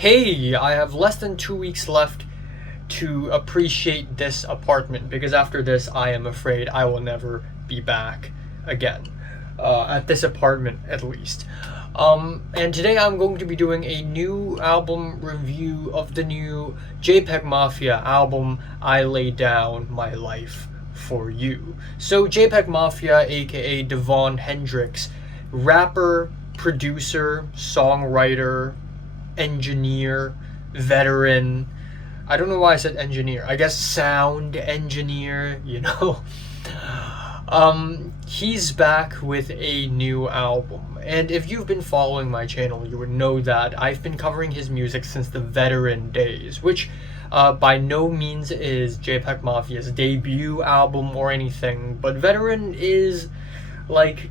Hey, I have less than 2 weeks left to appreciate this apartment because after this, I am afraid I will never be back again. At this apartment, at least. And today I'm going to be doing a new album review of the new JPEGMAFIA album, I Lay Down My Life for You. So, JPEGMAFIA, aka Devon Hendricks, rapper, producer, songwriter, engineer, veteran. I don't know why I said engineer. I guess sound engineer, He's back with a new album. And if you've been following my channel, you would know that I've been covering his music since the Veteran days, which by no means is JPEGMAFIA's debut album or anything, but Veteran is like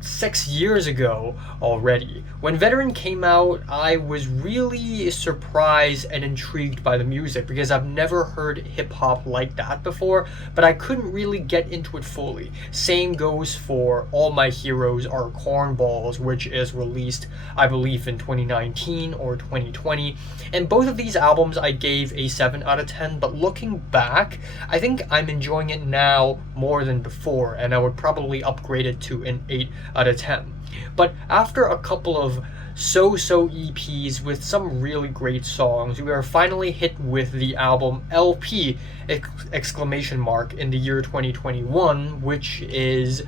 6 years ago already. When Veteran came out, I was really surprised and intrigued by the music because I've never heard hip-hop like that before, but I couldn't really get into it fully. Same goes for All My Heroes Are Cornballs, which is released, I believe, in 2019 or 2020. And both of these albums I gave a 7 out of 10, but looking back, I think I'm enjoying it now more than before, and I would probably upgrade it to an 8 out of 10. But after a couple of so-so EPs with some really great songs, we are finally hit with the album LP exclamation mark in the year 2021, which is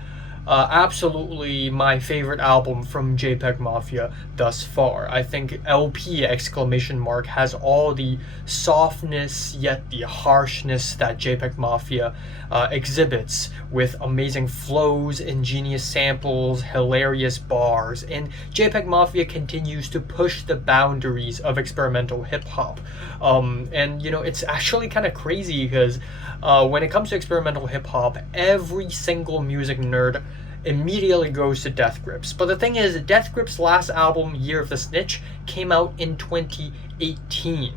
absolutely my favorite album from JPEGMAFIA thus far. I think LP exclamation mark has all the softness yet the harshness that JPEGMAFIA exhibits, with amazing flows, ingenious samples, hilarious bars, and JPEGMAFIA continues to push the boundaries of experimental hip-hop. It's actually kind of crazy because when it comes to experimental hip-hop, every single music nerd immediately goes to Death Grips. But the thing is, Death Grips' last album, Year of the Snitch, came out in 2018.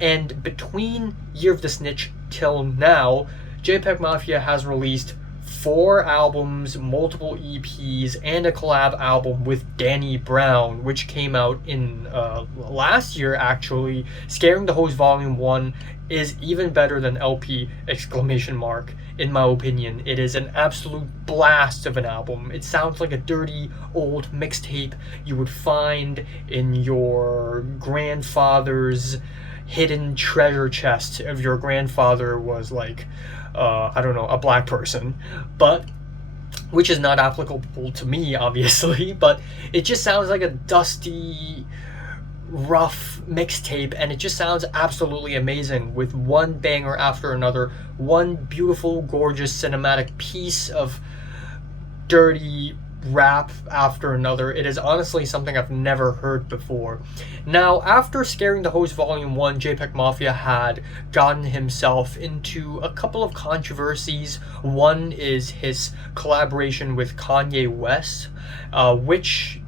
And between Year of the Snitch till now, JPEGMAFIA has released 4 albums, multiple EPs, and a collab album with Danny Brown, which came out in last year, actually. Scaring the Hose Volume 1 is even better than LP exclamation mark, in my opinion. It is an absolute blast of an album. It sounds like a dirty old mixtape you would find in your grandfather's hidden treasure chest if your grandfather was like a black person, but which is not applicable to me, obviously. But it just sounds like a dusty, rough mixtape, and it just sounds absolutely amazing, with one banger after another, one beautiful, gorgeous cinematic piece of dirty rap after another. It is honestly something I've never heard before. Now, after Scaring the Hose Volume 1, JPEGMAFIA had gotten himself into a couple of controversies. One is his collaboration with Kanye West, which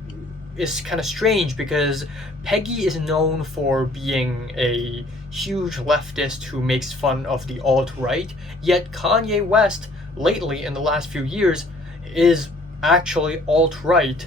is kind of strange because Peggy is known for being a huge leftist who makes fun of the alt-right, yet Kanye West, lately in the last few years, is actually alt-right,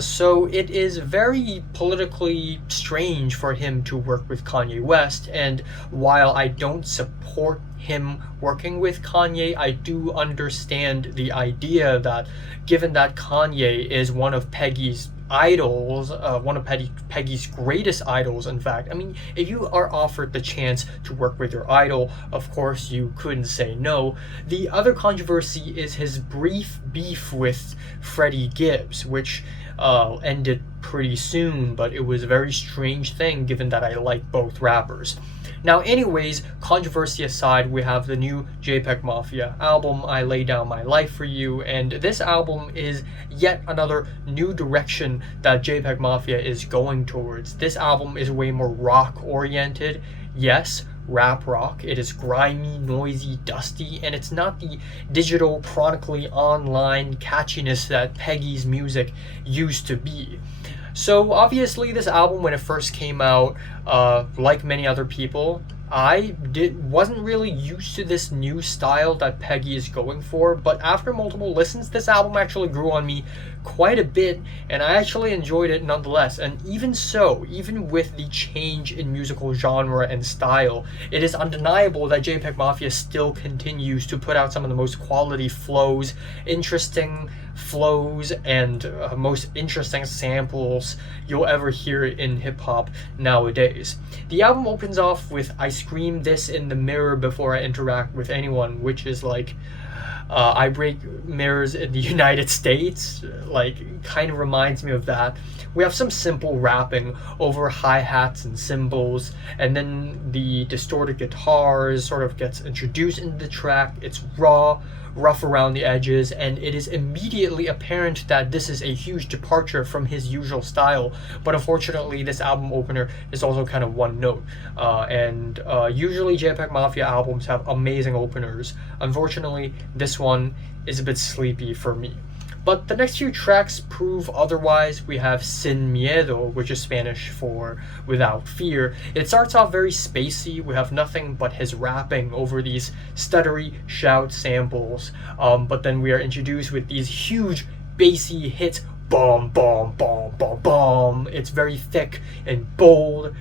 so it is very politically strange for him to work with Kanye West. And while I don't support him working with Kanye, I do understand the idea that, given that Kanye is one of Peggy's idols, one of Peggy's greatest idols, in fact. I mean, if you are offered the chance to work with your idol, of course you couldn't say no. The other controversy is his brief beef with Freddie Gibbs, which ended pretty soon, but it was a very strange thing given that I like both rappers. Now, anyways, controversy aside, we have the new JPEGMAFIA album, I Lay Down My Life for You, and this album is yet another new direction that JPEGMAFIA is going towards. This album is way more rock-oriented. Yes, rap rock. It is grimy, noisy, dusty, and it's not the digital, chronically online catchiness that Peggy's music used to be. So obviously this album, when it first came out, like many other people, wasn't really used to this new style that Peggy is going for, but after multiple listens, this album actually grew on me quite a bit, and I actually enjoyed it nonetheless. And even so, even with the change in musical genre and style, it is undeniable that JPEGMAFIA still continues to put out some of the most quality flows, interesting flows, and most interesting samples you'll ever hear in hip-hop nowadays. The album opens off with "I scream this in the mirror before I interact with anyone," which is like I break mirrors in the United States, like kind of reminds me of that. We have some simple rapping over hi-hats and cymbals, and then the distorted guitars sort of gets introduced into the track. It's raw, rough around the edges, and it is immediately apparent that this is a huge departure from his usual style. But unfortunately, this album opener is also kind of one note, and usually JPEGMAFIA albums have amazing openers. Unfortunately, this one is a bit sleepy for me. But the next few tracks prove otherwise. We have Sin Miedo, which is Spanish for without fear. It starts off very spacey. We have nothing but his rapping over these stuttery shout samples. But then we are introduced with these huge bassy hits. Boom, boom, boom, boom, boom. It's very thick and bold.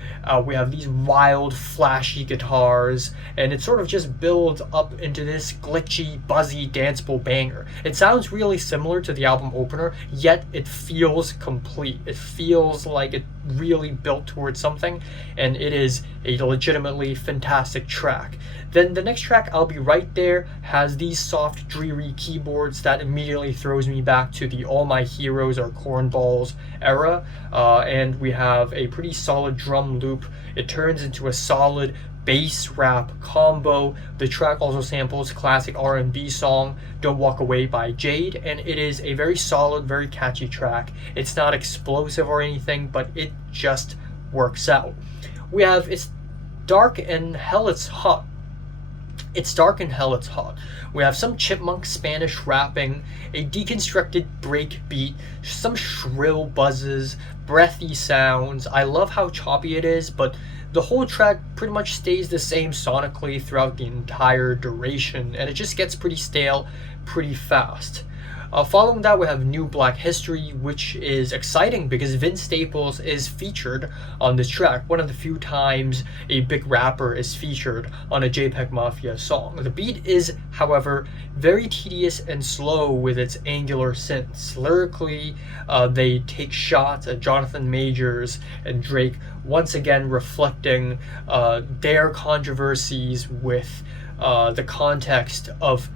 We have these wild, flashy guitars, and it sort of just builds up into this glitchy, buzzy, danceable banger. It sounds really similar to the album opener, yet it feels complete. It feels like it really built towards something, and it is a legitimately fantastic track. Then the next track, I'll Be Right There, has these soft, dreary keyboards that immediately throws me back to the All My Heroes Are Cornballs era, and we have a pretty solid drum loop. It turns into a solid bass rap combo. The track also samples classic R&B song Don't Walk Away by Jade, and it is a very solid, very catchy track. It's not explosive or anything, but it just works out. We have It's Dark and Hell It's Hot. It's Dark and Hell It's Hot. We have some chipmunk Spanish rapping, a deconstructed break beat, some shrill buzzes, breathy sounds. I love how choppy it is, but the whole track pretty much stays the same sonically throughout the entire duration, and it just gets pretty stale pretty fast. Following that, we have New Black History, which is exciting because Vince Staples is featured on this track, one of the few times a big rapper is featured on a JPEGMAFIA song. The beat is, however, very tedious and slow with its angular synths. Lyrically, they take shots at Jonathan Majors and Drake, once again reflecting their controversies with the context of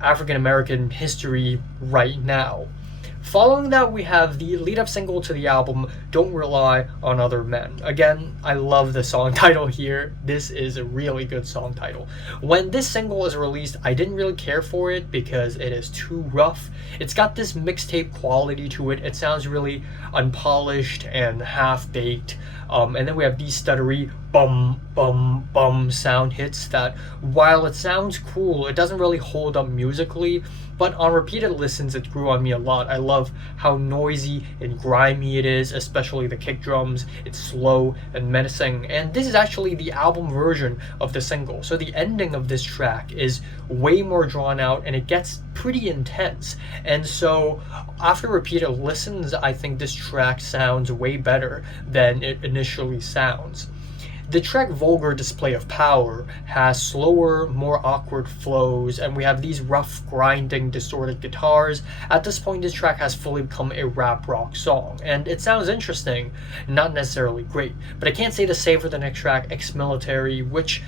African American history right now. Following that, we have the lead-up single to the album, Don't Rely on Other Men. Again, I love the song title here. This is a really good song title. When this single was released, I didn't really care for it because it is too rough. It's got this mixtape quality to it. It sounds really unpolished and half-baked. And then we have these stuttery bum, bum, bum sound hits that, while it sounds cool, it doesn't really hold up musically, but on repeated listens, it grew on me a lot. I love how noisy and grimy it is, especially the kick drums. It's slow and menacing, and this is actually the album version of the single. So the ending of this track is way more drawn out, and it gets pretty intense. And so after repeated listens, I think this track sounds way better than it initially sounds. The track Vulgar Display of Power has slower, more awkward flows, and we have these rough, grinding, distorted guitars. At this point, this track has fully become a rap rock song, and it sounds interesting, not necessarily great. But I can't say the same for the next track, Exmilitary, which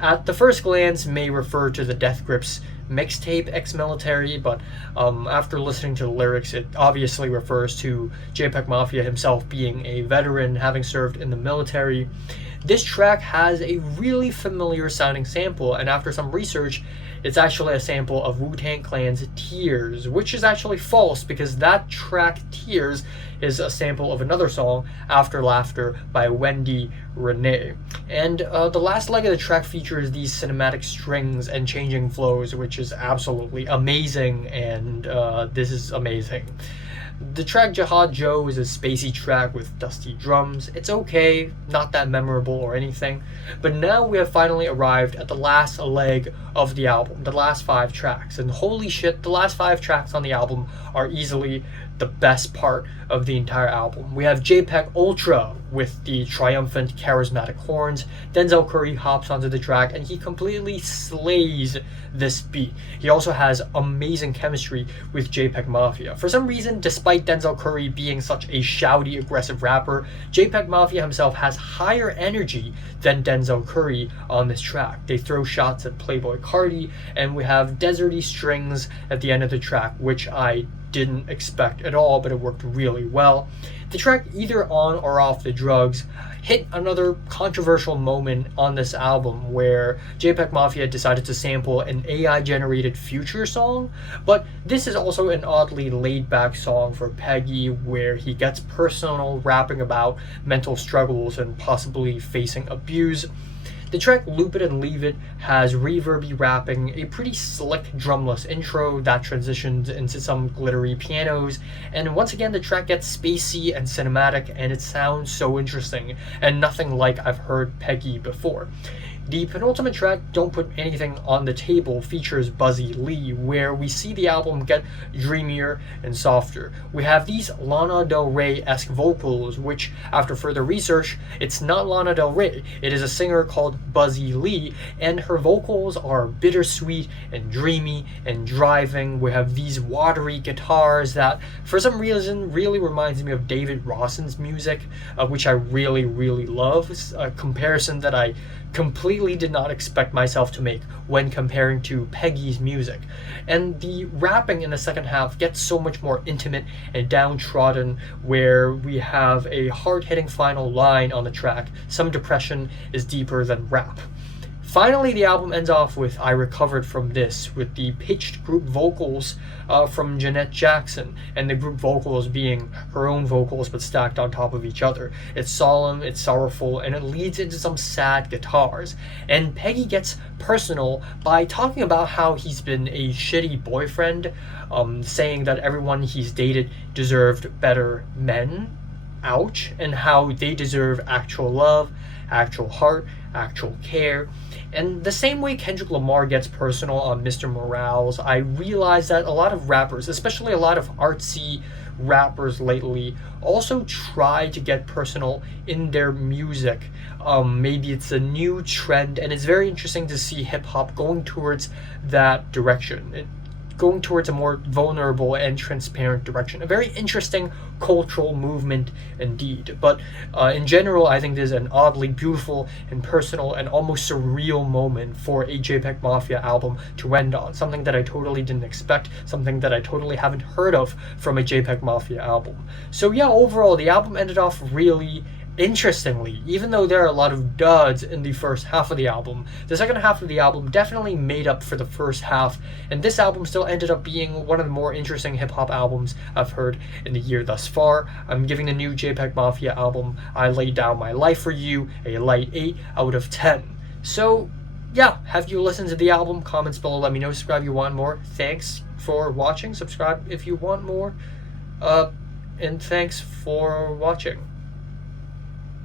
at the first glance may refer to the Death Grips mixtape Exmilitary, but after listening to the lyrics, it obviously refers to JPEGMAFIA himself being a veteran, having served in the military. This track has a really familiar sounding sample, and after some research, it's actually a sample of Wu-Tang Clan's Tears, which is actually false because that track, Tears, is a sample of another song, After Laughter, by Wendy Renee. And the last leg of the track features these cinematic strings and changing flows, which is absolutely amazing, and this is amazing. The track Jihad Joe is a spacey track with dusty drums. It's okay, not that memorable or anything. But now we have finally arrived at the last leg of the album, the last 5 tracks. And holy shit, the last 5 tracks on the album are easily the best part of the entire album. We have JPEG Ultra with the triumphant, charismatic horns. Denzel Curry hops onto the track and he completely slays this beat. He also has amazing chemistry with JPEGMAFIA. For some reason, despite Denzel Curry being such a shouty, aggressive rapper, JPEGMAFIA himself has higher energy than Denzel Curry on this track. They throw shots at Playboy Cardi, and we have deserty strings at the end of the track, which I didn't expect at all, but it worked really well. The track Either On or Off the Drugs hit another controversial moment on this album where JPEGMAFIA decided to sample an AI-generated Future song, but this is also an oddly laid-back song for Peggy where he gets personal, rapping about mental struggles and possibly facing abuse. The track Loop It and Leave It has reverby rapping, a pretty slick drumless intro that transitions into some glittery pianos, and once again the track gets spacey and cinematic, and it sounds so interesting and nothing like I've heard Peggy before. The penultimate track, Don't Put Anything on the Table, features Buzzy Lee, where we see the album get dreamier and softer. We have these Lana Del Rey-esque vocals, which, after further research, it's not Lana Del Rey. It is a singer called Buzzy Lee, and her vocals are bittersweet and dreamy and driving. We have these watery guitars that, for some reason, really reminds me of David Rawson's music, which I really, really love. It's a comparison that I completely did not expect myself to make when comparing to Peggy's music. And the rapping in the second half gets so much more intimate and downtrodden, where we have a hard-hitting final line on the track, Some Depression is Deeper Than Rap. Finally, the album ends off with I Recovered From This, with the pitched group vocals from Jeanette Jackson, and the group vocals being her own vocals but stacked on top of each other. It's solemn, it's sorrowful, and it leads into some sad guitars. And Peggy gets personal by talking about how he's been a shitty boyfriend, saying that everyone he's dated deserved better men, ouch, and how they deserve actual love, actual heart, actual care. And the same way Kendrick Lamar gets personal on Mr. Morales, I realize that a lot of rappers, especially a lot of artsy rappers lately, also try to get personal in their music. Maybe it's a new trend, and it's very interesting to see hip-hop going towards that direction. Going towards a more vulnerable and transparent direction. A very interesting cultural movement indeed. But in general, I think this is an oddly beautiful and personal and almost surreal moment for a JPEGMAFIA album to end on. Something that I totally didn't expect, something that I totally haven't heard of from a JPEGMAFIA album. So yeah, overall, the album ended off really interestingly. Even though there are a lot of duds in the first half of the album, the second half of the album definitely made up for the first half, and this album still ended up being one of the more interesting hip-hop albums I've heard in the year thus far. I'm giving the new JPEGMAFIA album, I Laid Down My Life For You, a light 8 out of 10. So yeah, have you listened to the album? Comments below, let me know. Subscribe if you want more. Thanks for watching. Subscribe if you want more. And thanks for watching.